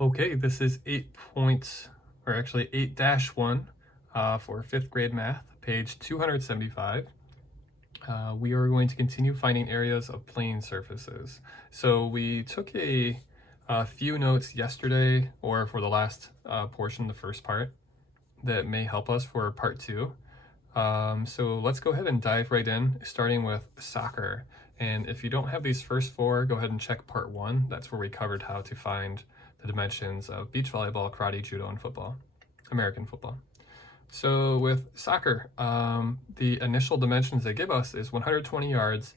Okay, this is 8 points, or actually 8-1 for 5th grade math, page 275. We are going to continue finding areas of plane surfaces. So we took a few notes yesterday, or for the last portion, the first part, that may help us for part 2. So let's go ahead and dive right in, starting with soccer. And if you don't have these first 4, go ahead and check part 1. That's where we covered how to find the dimensions of beach volleyball, karate, judo, and football, American football. So with soccer, the initial dimensions they give us is 120 yards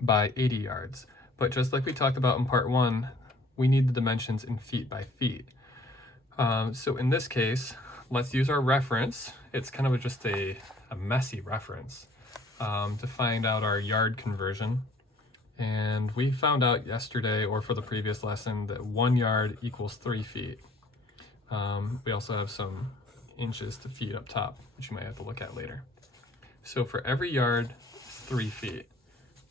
by 80 yards. But just like we talked about in part 1, we need the dimensions in feet by feet. So in this case, let's use our reference. It's kind of just a messy reference to find out our yard conversion. And we found out yesterday, or for the previous lesson, that 1 yard equals 3 feet. We also have some inches to feet up top, which you might have to look at later. So for every yard, 3 feet.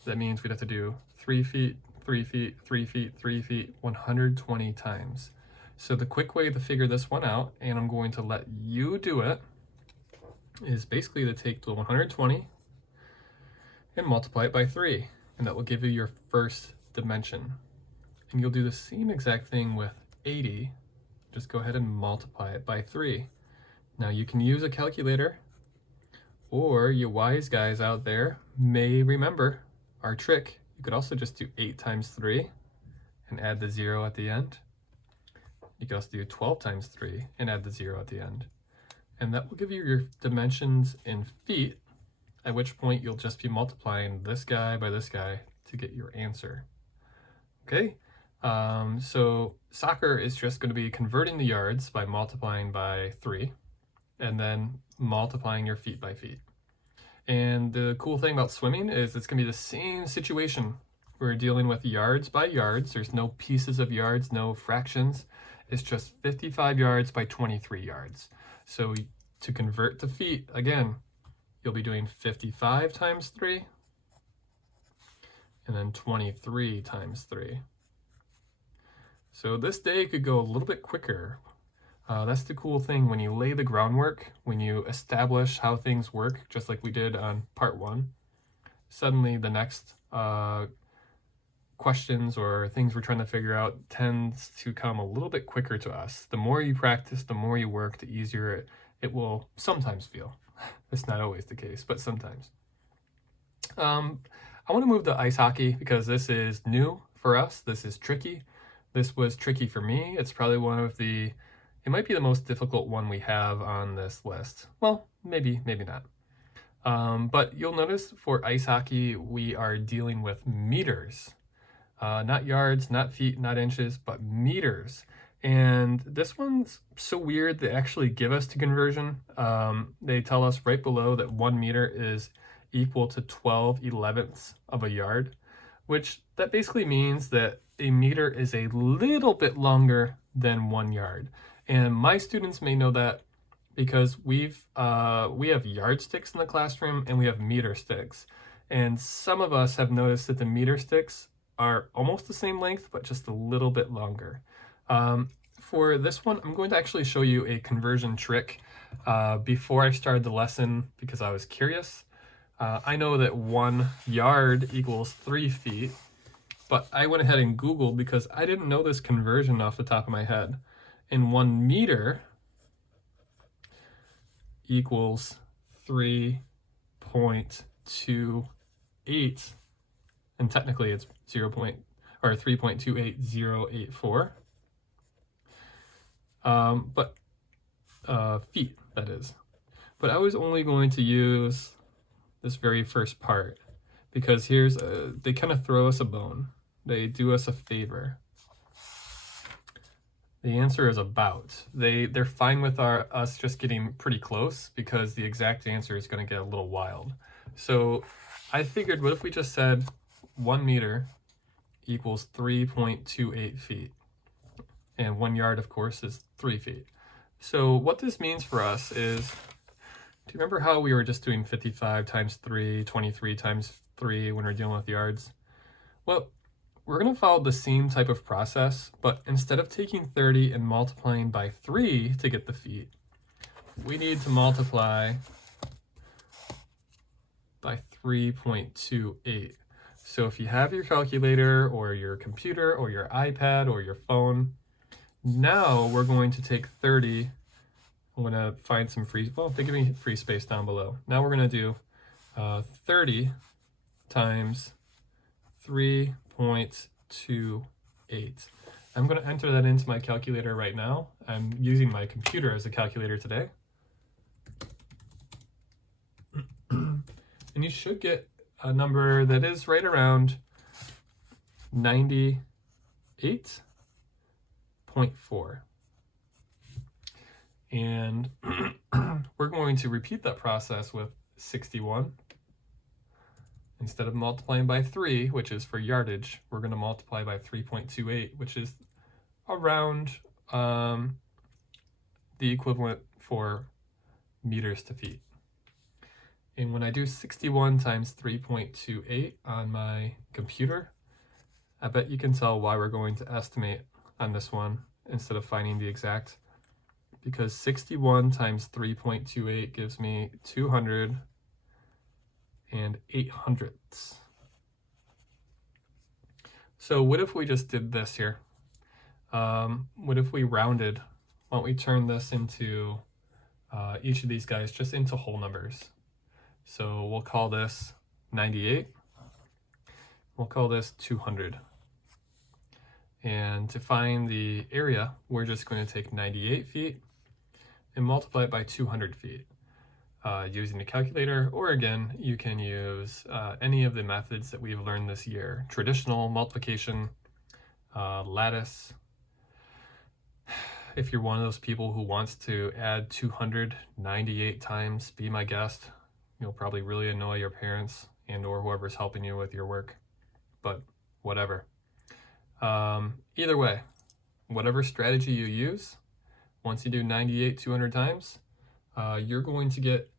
That means we'd have to do 3 feet, 3 feet, 3 feet, 3 feet, 120 times. So the quick way to figure this one out, and I'm going to let you do it, is basically to take the 120 and multiply it by 3. And that will give you your first dimension. And you'll do the same exact thing with 80. Just go ahead and multiply it by 3. Now you can use a calculator, or you wise guys out there may remember our trick. You could also just do 8 times 3 and add the 0 at the end. You could also do 12 times 3 and add the 0 at the end. And that will give you your dimensions in feet, at which point you'll just be multiplying this guy by this guy to get your answer. Okay, so soccer is just going to be converting the yards by multiplying by 3, and then multiplying your feet by feet. And the cool thing about swimming is it's going to be the same situation. We're dealing with yards by yards. There's no pieces of yards, no fractions. It's just 55 yards by 23 yards. So to convert to feet, again, you'll be doing 55 times 3, and then 23 times 3. So this day could go a little bit quicker. That's the cool thing when you lay the groundwork, when you establish how things work, just like we did on part 1, suddenly the next questions or things we're trying to figure out tends to come a little bit quicker to us. The more you practice, the more you work, the easier it will sometimes feel. It's not always the case, but sometimes. I want to move to ice hockey because this is new for us. This is tricky. This was tricky for me. It's probably it might be the most difficult one we have on this list. Well, maybe not. But you'll notice for ice hockey, we are dealing with meters. Not yards, not feet, not inches, but meters. And this one's so weird, they actually give us the conversion. They tell us right below that 1 meter is equal to 12/11ths of a yard, which that basically means that a meter is a little bit longer than 1 yard. And my students may know that because we have yardsticks in the classroom and we have meter sticks. And some of us have noticed that the meter sticks are almost the same length, but just a little bit longer. For this one, I'm going to actually show you a conversion trick before I started the lesson because I was curious. I know that 1 yard equals 3 feet, but I went ahead and Googled because I didn't know this conversion off the top of my head. And 1 meter equals 3.28, and technically it's 3.28084. But feet, that is. But I was only going to use this very first part because they kind of throw us a bone. They do us a favor. The answer is about. They're fine with us just getting pretty close because the exact answer is going to get a little wild. So I figured, what if we just said 1 meter equals 3.28 feet? And 1 yard, of course, is 3 feet. So what this means for us is, do you remember how we were just doing 55 times 3, 23 times 3 when we're dealing with yards? Well, we're going to follow the same type of process, but instead of taking 30 and multiplying by 3 to get the feet, we need to multiply by 3.28. So if you have your calculator or your computer or your iPad or your phone, now we're going to take 30. I'm going to find some free, well, they give me free space down below. Now we're going to do 30 times 3.28. I'm going to enter that into my calculator right now. I'm using my computer as a calculator today. And you should get a number that is right around 98.4. And we're going to repeat that process with 61. Instead of multiplying by 3, which is for yardage, we're going to multiply by 3.28, which is around the equivalent for meters to feet. And when I do 61 times 3.28 on my computer, I bet you can tell why we're going to estimate on this one instead of finding the exact, because 61 times 3.28 gives me 200 and 800ths. So what if we just did this here? What if we rounded? Why don't we turn this into each of these guys just into whole numbers? So we'll call this 98. We'll call this 200. And to find the area, we're just going to take 98 feet and multiply it by 200 feet. Using a calculator, or again, you can use any of the methods that we've learned this year. Traditional multiplication, lattice. If you're one of those people who wants to add 298 times, be my guest. You'll probably really annoy your parents and or whoever's helping you with your work, but whatever. Either way, whatever strategy you use, once you do 98 200 times, you're going to get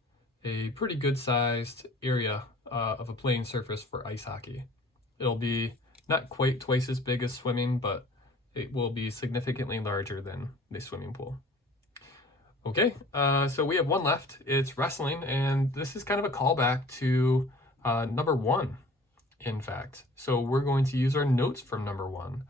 a pretty good sized area of a playing surface for ice hockey. It'll be not quite twice as big as swimming, but it will be significantly larger than the swimming pool. Okay, so we have one left. It's wrestling, and this is kind of a callback to number 1, in fact. So we're going to use our notes from number 1.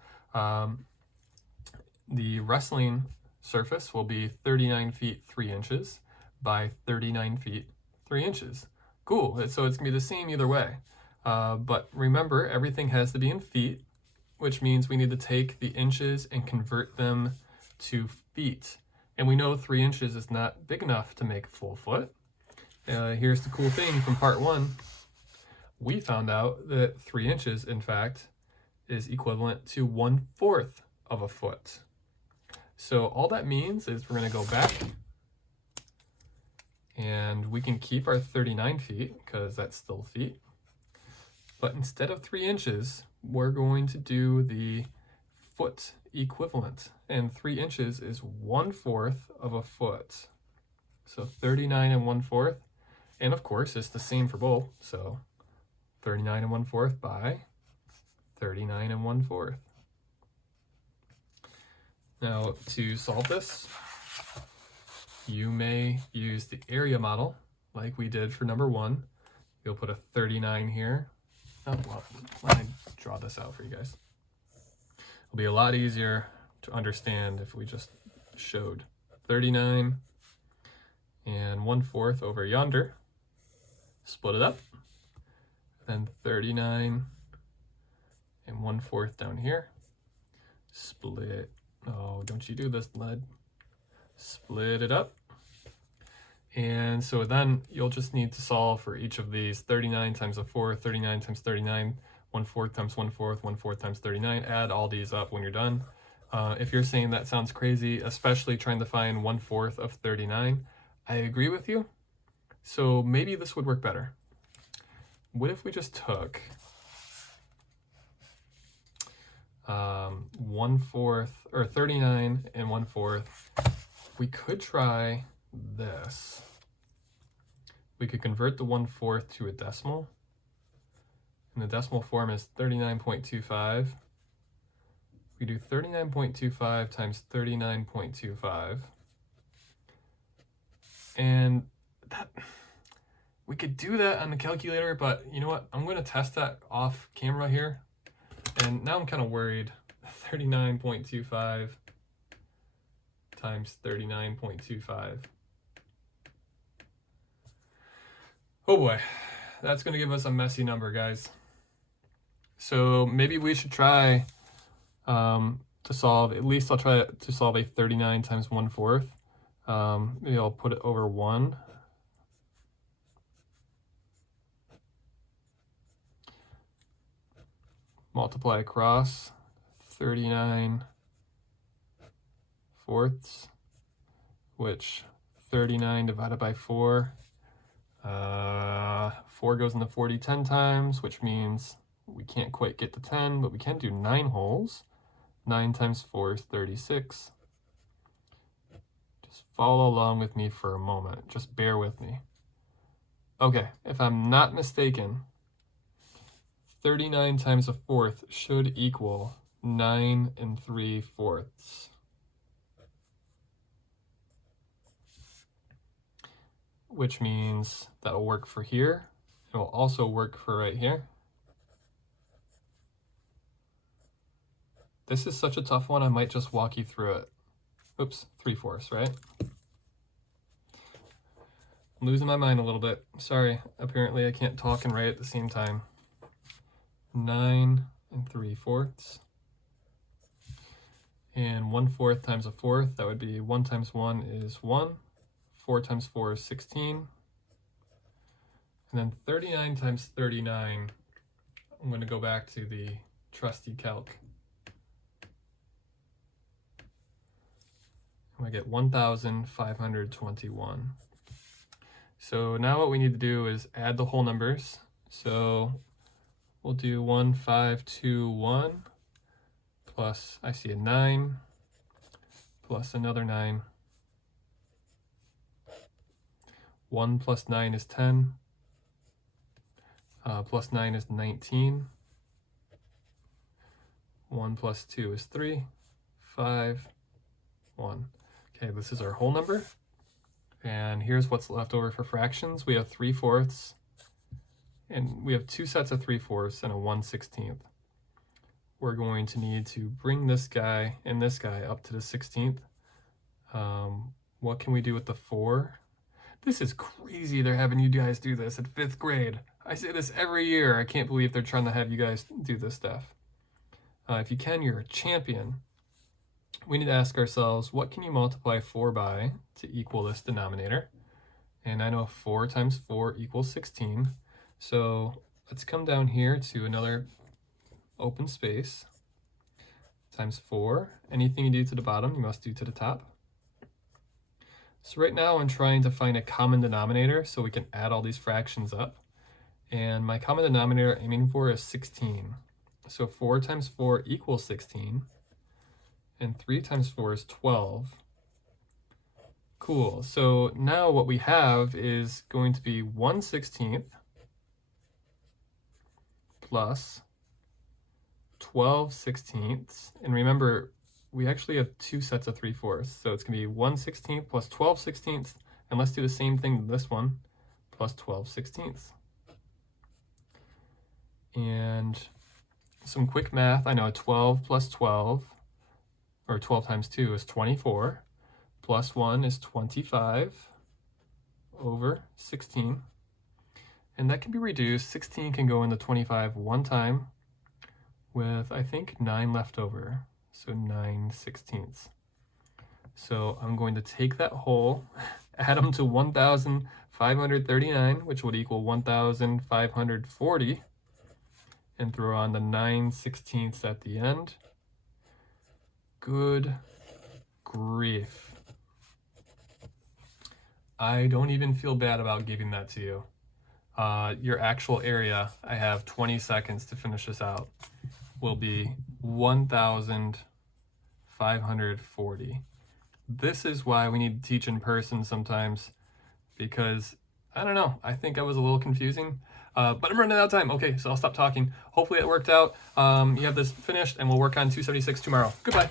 The wrestling surface will be 39 feet 3 inches by 39 feet 3 inches. Cool, so it's going to be the same either way. But remember, everything has to be in feet, which means we need to take the inches and convert them to feet. And we know 3 inches is not big enough to make a full foot. Here's the cool thing from part 1. We found out that 3 inches, in fact, is equivalent to 1/4 of a foot. So all that means is we're going to go back and we can keep our 39 feet because that's still feet. But instead of 3 inches, we're going to do the foot equivalent. And 3 inches is 1/4 of a foot. So 39 and 1/4. And of course, it's the same for both. So 39 and 1/4 by 39 and 1/4. Now, to solve this, you may use the area model like we did for number 1. You'll put a 39 here. Oh, well, let me draw this out for you guys. It'll be a lot easier to understand if we just showed 39 and 1/4 over yonder. Split it up. Then 39 and 1/4 down here. Split. Oh, don't you do this, lead. Split it up. And so then you'll just need to solve for each of these. 39 times a 4, 39 times 39, 1/4 times 1/4, 1/4 times 39. Add all these up when you're done. If you're saying that sounds crazy, especially trying to find 1/4 of 39, I agree with you. So maybe this would work better. What if we just took 1/4 or 39 and 1/4? We could try this. We could convert the 1/4 to a decimal And the decimal form is 39.25. We do 39.25 times 39.25. And that, we could do that on the calculator, but you know what? I'm going to test that off camera here. And now I'm kind of worried. 39.25 times 39.25. Oh boy, that's going to give us a messy number, guys. So maybe we should try to solve, at least I'll try to solve a 39 times 1/4. Maybe I'll put it over 1. Multiply across 39 fourths, which 39 divided by 4. 4 goes into 40 10 times, which means we can't quite get to 10, but we can do 9 wholes. 9 times 4 is 36. Just follow along with me for a moment. Just bear with me. Okay, if I'm not mistaken, 39 times 1/4 should equal 9 3/4. Which means that'll work for here. It will also work for right here. This is such a tough one, I might just walk you through it. Oops, 3/4, right? I'm losing my mind a little bit. Sorry, apparently I can't talk and write at the same time. 9 3/4. And 1/4 times 1/4, that would be 1 times 1 is 1. 4 times 4 is 16. And then 39 times 39, I'm going to go back to the trusty calc. I get 1,521. So now what we need to do is add the whole numbers. So we'll do 1,521 plus, I see a 9, plus another 9. 1 plus 9 is 10. Plus 9 is 19. 1 plus 2 is 3. 5, 1. Okay, this is our whole number. And here's what's left over for fractions. We have 3/4, and we have 2 sets of 3/4 and a 1/16. We're going to need to bring this guy and this guy up to the 16th. What can we do with the 4? This is crazy they're having you guys do this at 5th grade. I say this every year. I can't believe they're trying to have you guys do this stuff. If you can, you're a champion. We need to ask ourselves, what can you multiply 4 by to equal this denominator? And I know 4 times 4 equals 16. So let's come down here to another open space. Times 4. Anything you do to the bottom, you must do to the top. So right now I'm trying to find a common denominator so we can add all these fractions up. And my common denominator I'm aiming for is 16. So 4 times 4 equals 16. And 3 times 4 is 12. Cool. So now what we have is going to be 1/16 plus 12/16. And remember, we actually have 2 sets of 3/4. So it's going to be 1/16 plus 12/16. And let's do the same thing to this one, plus 12/16. And some quick math. I know 12 plus 12, or 12 times 2 is 24, plus 1 is 25 over 16, and that can be reduced. 16 can go into 25 one time with, I think, 9 left over, so 9/16. So I'm going to take that whole, add them to 1,539, which would equal 1,540, and throw on the 9/16 at the end. Good grief. I don't even feel bad about giving that to you. Your actual area, I have 20 seconds to finish this out, will be 1,540. This is why we need to teach in person sometimes, because, I don't know, I think I was a little confusing. But I'm running out of time. Okay, so I'll stop talking. Hopefully it worked out. You have this finished, and we'll work on 276 tomorrow. Goodbye.